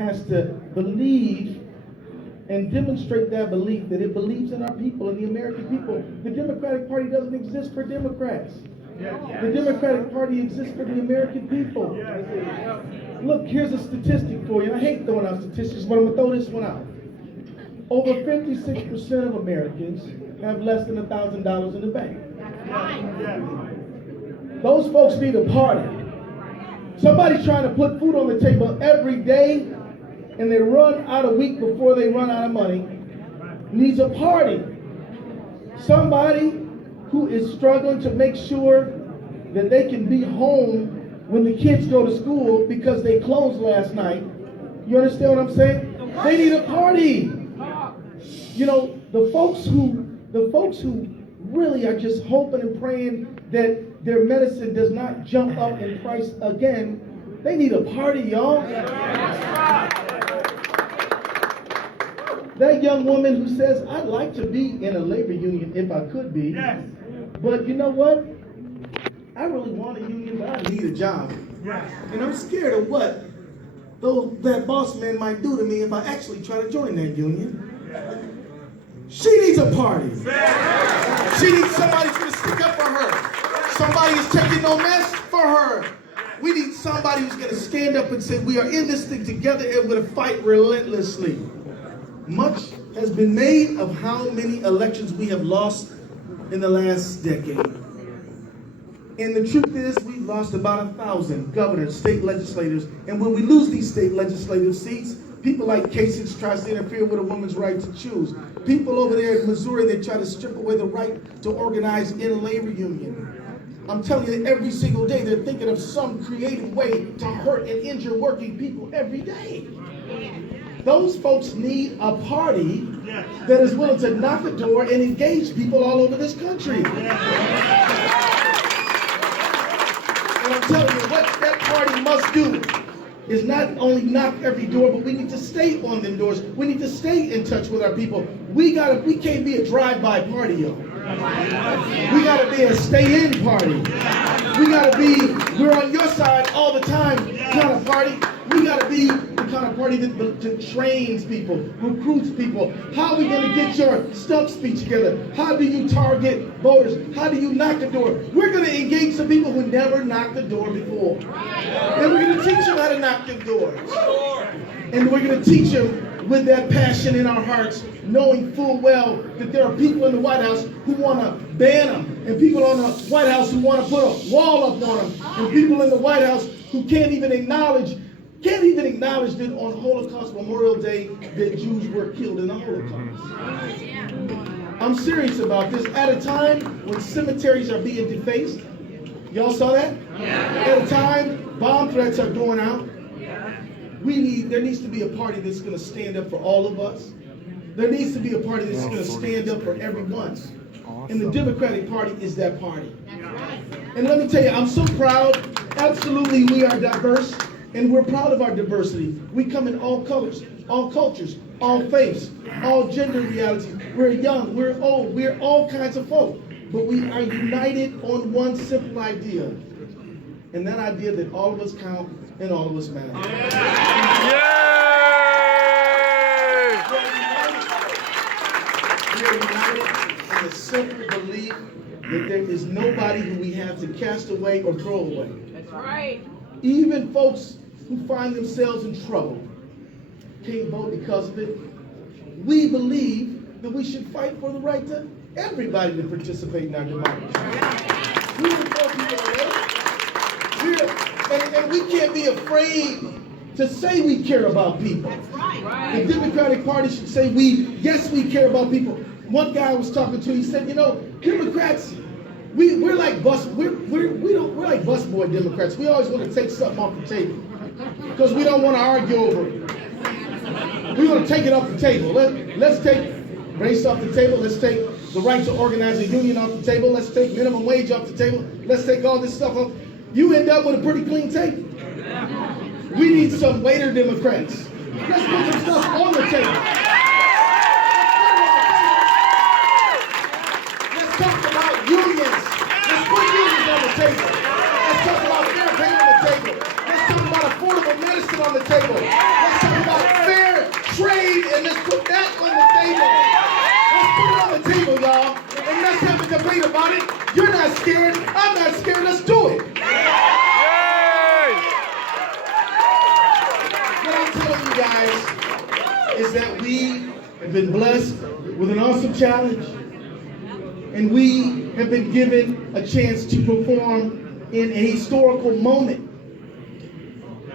has to believe and demonstrate that belief, that it believes in our people and the American people. The Democratic Party doesn't exist for Democrats. The Democratic Party exists for the American people. Look, here's a statistic for you. I hate throwing out statistics, but I'm going to throw this one out. Over 56% of Americans have less than $1,000 in the bank. Those folks need a party. Somebody's trying to put food on the table every day, and they run out a week before they run out of money, needs a party. Somebody who is struggling to make sure that they can be home when the kids go to school because they closed last night. You understand what I'm saying? They need a party. You know, the folks who really are just hoping and praying that their medicine does not jump up in price again, they need a party, y'all. That young woman who says, I'd like to be in a labor union if I could be, but you know what? I really want a union, but I need a job. And I'm scared of what that boss man might do to me if I actually try to join that union. She needs a party. She needs somebody who's going to stick up for her. Somebody who's taking no mess for her. We need somebody who's going to stand up and say, we are in this thing together and we're going to fight relentlessly. Much has been made of how many elections we have lost in the last decade. And the truth is, we've lost about 1,000 governors, state legislators. And when we lose these state legislative seats, people like Kasich tries to interfere with a woman's right to choose. People over there in Missouri, they try to strip away the right to organize in a labor union. I'm telling you, every single day, they're thinking of some creative way to hurt and injure working people every day. Those folks need a party that is willing to knock the door and engage people all over this country. And I'm telling you, what that party must do is not only knock every door, but we need to stay on them doors. We need to stay in touch with our people. We can't be a drive-by party, yo. We gotta be a stay-in party. We're on your side all the time kind of party. We gotta be the kind of party that trains people, recruits people. How are we gonna get your stump speech together? How do you target voters? How do you knock the door? We're gonna engage some people who never knocked the door before. And we're gonna teach them how to knock the doors. And we're gonna teach them with that passion in our hearts, knowing full well that there are people in the White House who want to ban them, and people on the White House who want to put a wall up on them, and people in the White House who can't even acknowledge that on Holocaust Memorial Day that Jews were killed in the Holocaust. I'm serious about this. At a time when cemeteries are being defaced, y'all saw that? At a time bomb threats are going out. There needs to be a party that's going to stand up for all of us. There needs to be a party that's going to stand up for everyone. And the Democratic Party is that party. And let me tell you, I'm so proud. Absolutely, we are diverse, and we're proud of our diversity. We come in all colors, all cultures, all faiths, all gender realities. We're young, we're old, we're all kinds of folk. But we are united on one simple idea. And that idea that all of us count and all of us matter. We are united in the simple belief that there is nobody who we have to cast away or throw away. That's right. Even folks who find themselves in trouble can't vote because of it. We believe that we should fight for the right to everybody to participate in our democracy. We would throw people away. And we can't be afraid to say we care about people. That's right. The Democratic Party should say yes, we care about people. One guy I was talking to, he said, Democrats, we're like we're like busboy Democrats. We always want to take something off the table because we don't want to argue over it. We want to take it off the table. Let's take race off the table. Let's take the right to organize a union off the table. Let's take minimum wage off the table. Let's take all this stuff off. You end up with a pretty clean table. We need some later Democrats. Let's put some stuff on the table. Let's talk about unions. Let's put unions on the table. Let's talk about fair pay on the table. Let's talk about affordable medicine on the table. Let's talk about scared. I'm not scared. Let's do it. What I'm telling you guys is that we have been blessed with an awesome challenge, and we have been given a chance to perform in a historical moment.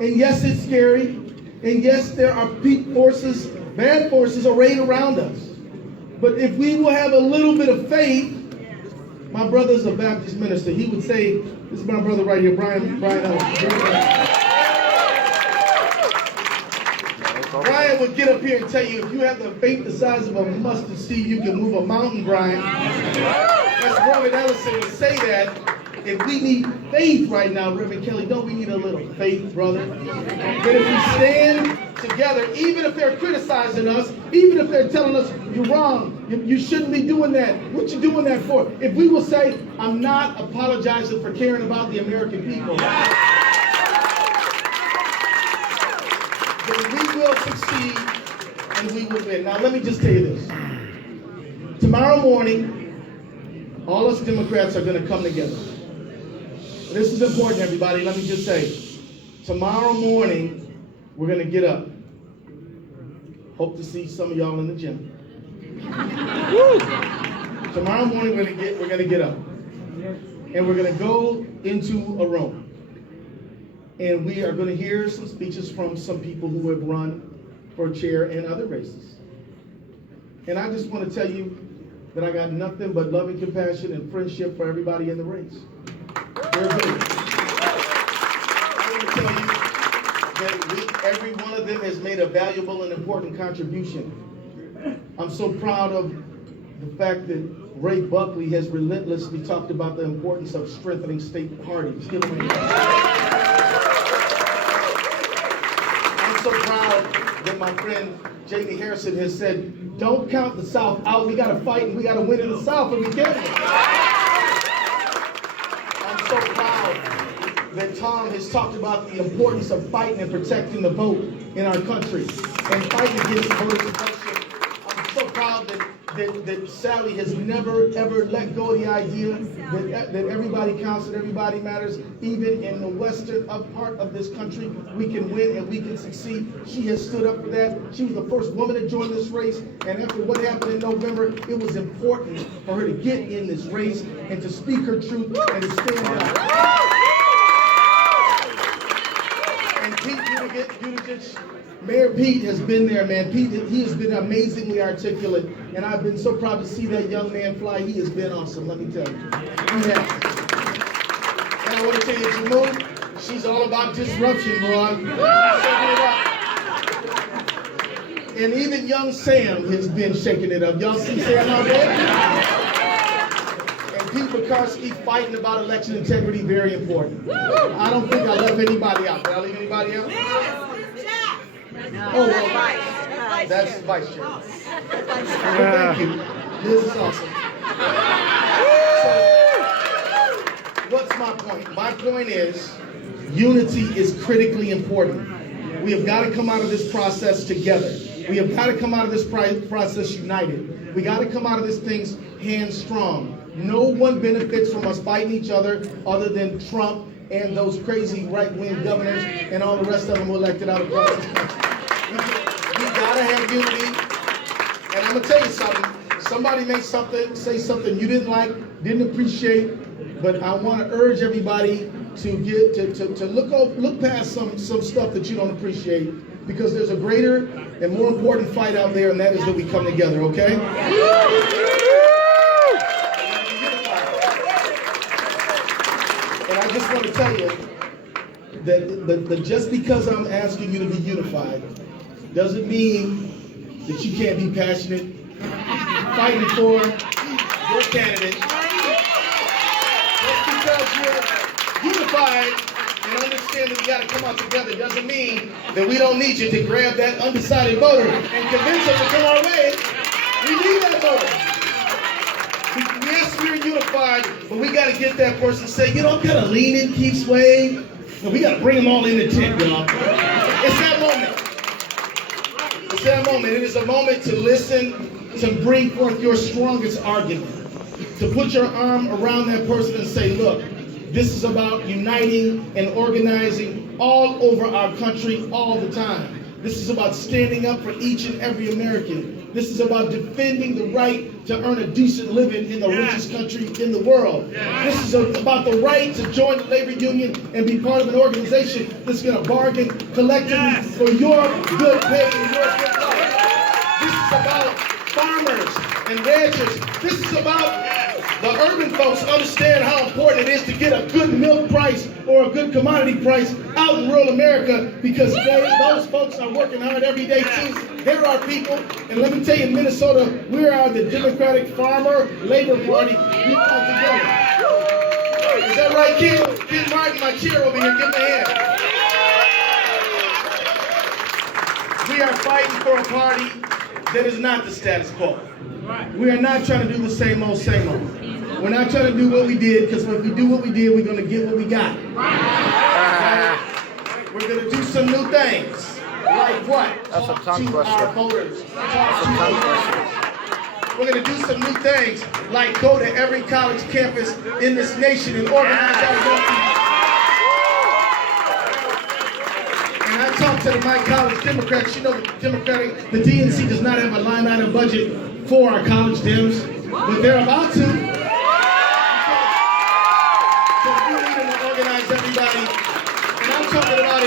And yes, it's scary. And yes, there are forces, bad forces arrayed around us. But if we will have a little bit of faith, my brother's a Baptist minister. He would say, this is my brother right here, Brian Ellison. Brian would get up here and tell you, if you have the faith the size of a mustard seed, you can move a mountain, Brian. That's Reverend Ellison would say that. If we need faith right now, Reverend Kelly, don't we need a little faith, brother? That if we stand together, even if they're criticizing us, even if they're telling us, you're wrong, you shouldn't be doing that, what you doing that for? If we will say, I'm not apologizing for caring about the American people, then we will succeed and we will win. Now, let me just tell you this. Tomorrow morning, all us Democrats are going to come together. This is important, everybody. Let me just say, tomorrow morning, we're going to get up. Hope to see some of y'all in the gym. Tomorrow morning, we're going to get up. And we're going to go into a room. And we are going to hear some speeches from some people who have run for chair and other races. And I just want to tell you that I got nothing but love and compassion and friendship for everybody in the race. They're good. I want to tell you that every one of them has made a valuable and important contribution. I'm so proud of the fact that Ray Buckley has relentlessly talked about the importance of strengthening state parties. I'm so proud that my friend Jamie Harrison has said, don't count the South out. We got to fight and we got to win in the South, and we can. I'm so proud that Tom has talked about the importance of fighting and protecting the vote in our country and fighting against voter suppression. I'm so proud that Sally has never, ever let go of the idea that everybody counts and everybody matters. Even in the western part of this country, we can win and we can succeed. She has stood up for that. She was the first woman to join this race, and after what happened in November, it was important for her to get in this race and to speak her truth and to stand up. And Pete Buttigieg, Mayor Pete has been there, man. Pete, he has been amazingly articulate, and I've been so proud to see that young man fly. He has been awesome, let me tell you. He has. And I want to tell you, Jamul, she's all about disruption, boy. And even young Sam has been shaking it up. Y'all see Sam out there? And Pete Pekarsky fighting about election integrity, very important. I don't think I left anybody out. Did I leave anybody out? Oh, well, that's Vice Chair. Thank you. This is awesome. So, what's my point? My point is, unity is critically important. We have got to come out of this process together. We have got to come out of this process united. We got to come out of this thing hands strong. No one benefits from us fighting each other other than Trump and those crazy right-wing governors and all the rest of them who elected out across this country. We gotta have unity. And I'm gonna tell you something. Somebody may say something you didn't like, didn't appreciate, but I want to urge everybody to look past some stuff that you don't appreciate, because there's a greater and more important fight out there, and that is that we come together, okay? And I just want to tell you that just because I'm asking you to be unified doesn't mean that you can't be passionate, fighting for your candidate. Just because you're unified and understand that we got to come out together doesn't mean that we don't need you to grab that undecided voter and convince them to come our way. We need that voter. Yes, we're unified, but we got to get that person to say, you know, I'm kind of leaning, keep swaying. And we got to bring them all in the tent, y'all. It's that moment. It's that moment. It is a moment to listen, to bring forth your strongest argument. to put your arm around that person and say, look, this is about uniting and organizing all over our country all the time. This is about standing up for each and every American. This is about defending the right to earn a decent living in the richest country in the world. This is about the right to join the labor union and be part of an organization that's going to bargain collectively for your good pay and your good life. This is about farmers and ranchers. This is about the urban folks understand how important it is to get a good milk price or a good commodity price out in rural America, because those folks are working hard every day too. They're our people. And let me tell you, in Minnesota, we are the Democratic Farmer Labor Party. We come together. Is that right, Ken? Ken Martin, my chair over here, give me a hand. We are fighting for a party that is not the status quo. We are not trying to do the same old, same old. We're not trying to do what we did, because if we do what we did, we're going to get what we got. We're going to do some new things. Like what? Talk to our voters. We're going to do some new things, like go to every college campus in this nation and organize our young people. And I talked to my college Democrats. You know, the DNC does not have a line item budget for our college Dems, but they're about to. So we need them to organize everybody. And I'm talking about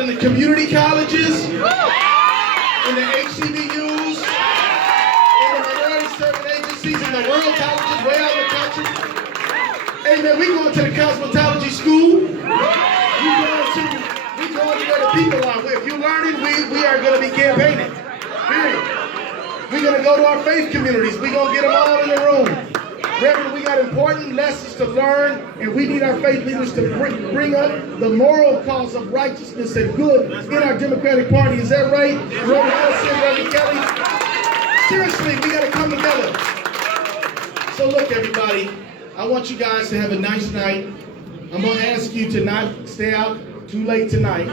in the community colleges, in the HCBUs, in the minority serving agencies, in the rural colleges way out in the country. Hey man, we going to the cosmetology school. We going to where the people are. If you're learning, we are going to be campaigning. Period. We're going to go to our faith communities. We're going to get them all in the room. Reverend, we got important lessons to learn, and we need our faith leaders to bring up the moral cause of righteousness and good in our Democratic Party. Is that right? Reverend Ellison, Reverend Kelly? Seriously, we got to come together. So look, everybody, I want you guys to have a nice night. I'm going to ask you to not stay out too late tonight,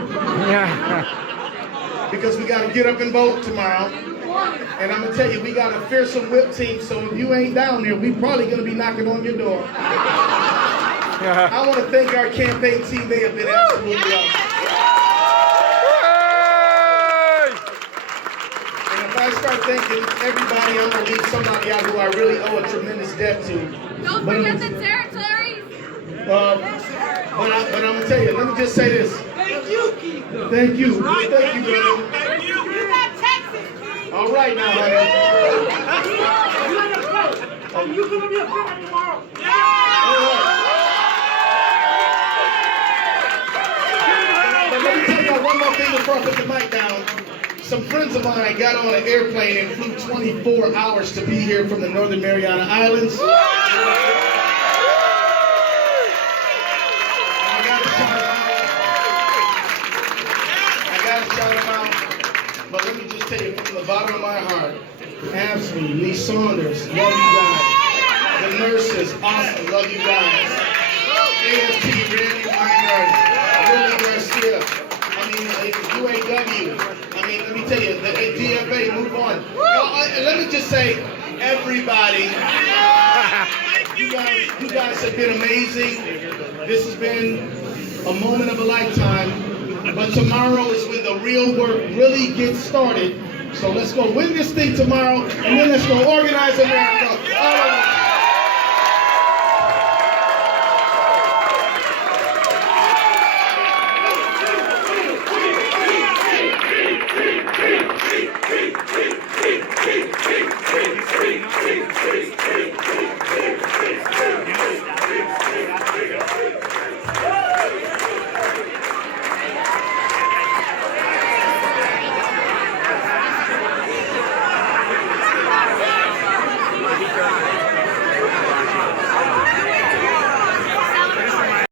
because we got to get up and vote tomorrow. And I'm going to tell you, we got a fearsome whip team, so if you ain't down there, we probably going to be knocking on your door. I want to thank our campaign team. They have been absolutely awesome. And if I start thanking everybody, I'm going to leave somebody out who I really owe a tremendous debt to. Don't forget the territories. But I'm going to tell you, let me just say this. Thank you, Keith. Thank you. Thank you, baby. Thank you. You got Texas, Keith. All right now, honey. You're going to be a fan tomorrow. But let me tell you one more thing before I put the mic down. Some friends of mine got on an airplane and flew 24 hours to be here from the Northern Mariana Islands. I got to shout them out. But let me just tell you from the bottom of my heart, Ashley, Lee Saunders, love you guys. The nurses, awesome, love you guys. AFT, Randy Weinberg, Willie Garcia, UAW. Let me tell you, the DFA, move on. Let me just say, everybody, you guys have been amazing. This has been a moment of a lifetime. But tomorrow is when the real work really gets started. So let's go win this thing tomorrow, and then let's go organize America all over.